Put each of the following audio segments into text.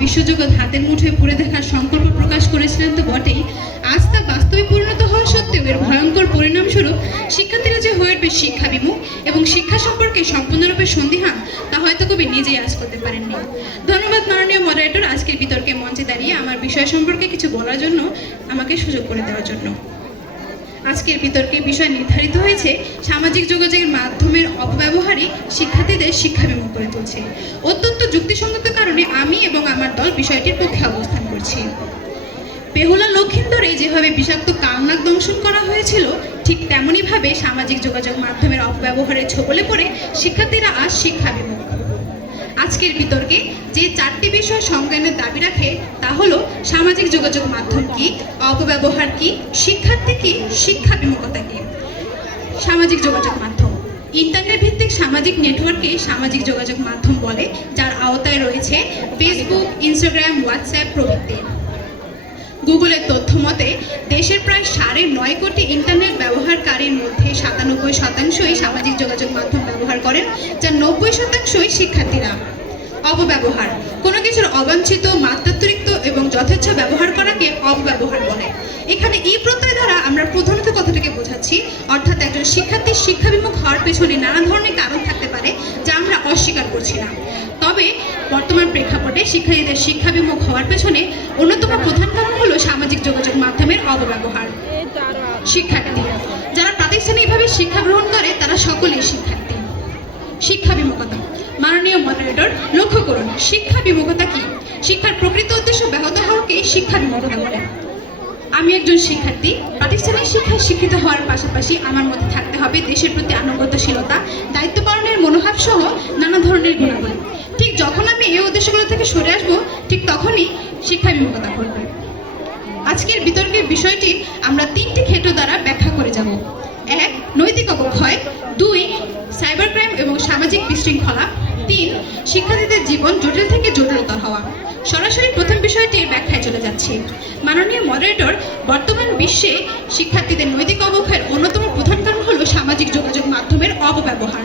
বিশ্বজগৎ হাতের মুঠোয় পুরে দেখার সংকল্প প্রকাশ করেছিলেন তো বটেই, আজ তা বাস্তবে পরিণত হওয়া সত্ত্বেও এর ভয়ঙ্কর পরিণামস্বরূপ শিক্ষার্থীরা যে হয়ে উঠবে শিক্ষা বিমুখ এবং শিক্ষা সম্পর্কে সম্পূর্ণরূপে সন্দিহান, তা হয়তো কবি নিজেই আজ করতে পারেননি। ধন্যবাদ মাননীয় মডারেটর, আজকের বিতর্কে মঞ্চে দাঁড়িয়ে আমার বিষয় সম্পর্কে কিছু বলার জন্য আমাকে সুযোগ করে দেওয়ার জন্য। আজকের বিতর্কের বিষয় নির্ধারিত হয়েছে সামাজিক যোগাযোগের মাধ্যমের অপব্যবহারই শিক্ষার্থীদের শিক্ষাবিমুখ করে তুলছে। অত্যন্ত যুক্তিসঙ্গত কারণে আমি এবং আমার দল বিষয়টির পক্ষে অবস্থান করছি। বেহুলা লক্ষিন্দরে যেভাবে বিষাক্ত কালনাক দংশন করা হয়েছিল, ঠিক তেমনইভাবে সামাজিক যোগাযোগ মাধ্যমের অপব্যবহারের ছোবলে পড়ে শিক্ষার্থীরা আজ শিক্ষাবিমুখ। আজকের বিতর্কে যে চারটি বিষয় সংজ্ঞানের দাবি রাখে তা হলো সামাজিক যোগাযোগ মাধ্যম কি, অপব্যবহার কি, শিক্ষার্থী কি, শিক্ষা বিমুখতা কি। সামাজিক যোগাযোগ মাধ্যম ইন্টারনেট ভিত্তিক সামাজিক নেটওয়ার্কে সামাজিক যোগাযোগ মাধ্যম বলে, যার আওতায় রয়েছে ফেসবুক, ইনস্টাগ্রাম, হোয়াটসঅ্যাপ প্রভৃতি। গুগলের তথ্য মতে দেশের প্রায় 9.5 কোটি ইন্টারনেট ব্যবহারকারীর মধ্যে 97% সামাজিক যোগাযোগ মাধ্যম ব্যবহার করেন, যার 90% শিক্ষার্থীরা। অপব্যবহার কোনো কিছুর অবাঞ্ছিত, মাত্রাতিরিক্ত এবং যথেচ্ছ ব্যবহার করাকে অপব্যবহার বলে। এখানে এই প্রত্যয় দ্বারা আমরা প্রধানত কথাটাকে বোঝাচ্ছি, অর্থাৎ একজন শিক্ষার্থীর শিক্ষাবিমুখ হওয়ার পেছনে নানা ধরনের কারণ থাকতে পারে, যা আমরা অস্বীকার করছি না। তবে বর্তমান প্রেক্ষাপটে শিক্ষার্থীদের শিক্ষাবিমুখ হওয়ার পেছনে অন্যতম প্রধান কারণ হলো সামাজিক যোগাযোগ মাধ্যমের অপব্যবহার। শিক্ষার্থী যারা প্রাতিষ্ঠানিকভাবে শিক্ষা গ্রহণ করে তারা সকলেই শিক্ষার্থী। শিক্ষা বিমুখতা মাননীয় মডারেটর, লক্ষ্য করুন শিক্ষা বিমুখতা কি। শিক্ষার প্রকৃত উদ্দেশ্য ব্যাহত হওয়াকে শিক্ষা বিমুখতা বলে। আমি একজন শিক্ষার্থী, প্রাতিষ্ঠানিক শিক্ষায় শিক্ষিত হওয়ার পাশাপাশি আমার মধ্যে থাকতে হবে দেশের প্রতি আনুগত্যশীলতা, দায়িত্ব পালনের মনোভাব সহ নানা ধরনের গুণাবলী। ঠিক যখন আমি এই উদ্দেশ্যগুলো থেকে সরে আসবো, ঠিক তখনই শিক্ষা বিমুখতা ঘটবে। আজকের বিতর্কের বিষয়টি আমরা 3টি ক্ষেত্র দ্বারা ব্যাখ্যা করে যাব। 1. নৈতিক অবক্ষয়, 2. সাইবার ক্রাইম এবং সামাজিক বিশৃঙ্খলা, 3. শিক্ষার্থীদের জীবন জটিল থেকে জটিলতর হওয়া। সরাসরি প্রথম বিষয়টির ব্যাখ্যায় চলে যাচ্ছি। মাননীয় মডারেটর, বর্তমান বিশ্বে শিক্ষার্থীদের নৈতিক অবক্ষয়ের অন্যতম প্রধান কারণ হলো সামাজিক যোগাযোগ মাধ্যমের অপব্যবহার।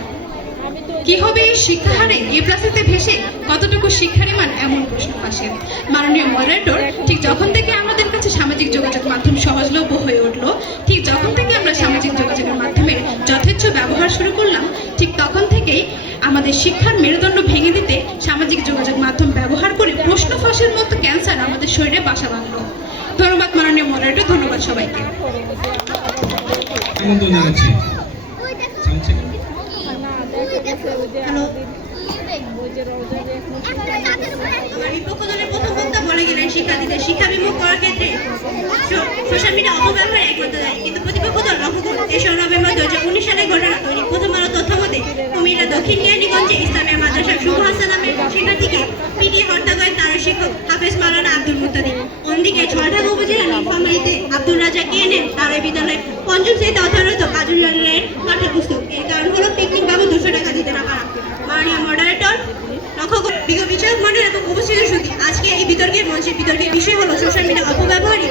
কি হবে এই শিক্ষাহারে এ+তে ভেসে কতটুকু শিক্ষার মান, এমন প্রশ্ন আসে। মাননীয় মডারেটর, ঠিক যখন থেকে আমাদের কাছে সামাজিক যোগাযোগ মাধ্যম সহজলভ্য হয়ে উঠলো, ঠিক যখন থেকে আমরা সামাজিক যোগাযোগের মাধ্যমের যথেচ্ছ ব্যবহার শুরু করলাম, ঠিক তখন থেকেই আমাদের শিক্ষার মেরুদণ্ড ভেঙে দিতে সামাজিক যোগাযোগ মাধ্যম ব্যবহার করে প্রশ্ন ফাঁসের মতো ক্যান্সার আমাদের শরীরে বাসা বাঁধল। ধন্যবাদ মাননীয় মডারেটর, ধন্যবাদ সবাইকে। শিক্ষার্থীদের শিক্ষা বিমুখ করার ক্ষেত্রে সোশ্যাল মিডিয়া অপব্যবহার একমাত্র দায়ী, কিন্তু প্রতিপক্ষ দল লক্ষ্য করুন 3 নভেম্বর 2019 সালের ঘটনা। দৈনিক প্রথম আলো তথ্য মতে কুমিল্লা দক্ষিণ কেরানীগঞ্জে ইসলামিয়া মাদ্রাসার শুভ হাসান নামের শিক্ষার্থীকে পিটিয়ে হত্যা করেন তার শিক্ষক হাফেজ মাওলানা আব্দুল মুত্তাদির। অন্যদিকে ছয়ঢাকা উপজেলার নীলফামারীতে আব্দুল রাজ্জাক এনে তার বিদ্যালয়ে 5ম শ্রেণীতে অধ্যয়নরত কাজল রায়ের পাঠ্যপুস্তক। এর কারণ হলো পিকনিক বাবু 200 টাকা দিতে না পারা। মাননীয় মডারেটর, লক্ষ্য করুন বিগত বিচারক মন্ডল এবং উপস্থিত সুদী, আজকে এই বিতর্কের মঞ্চে বিতর্কের বিষয় হলো সোশ্যাল মিডিয়া অপব্যবহারই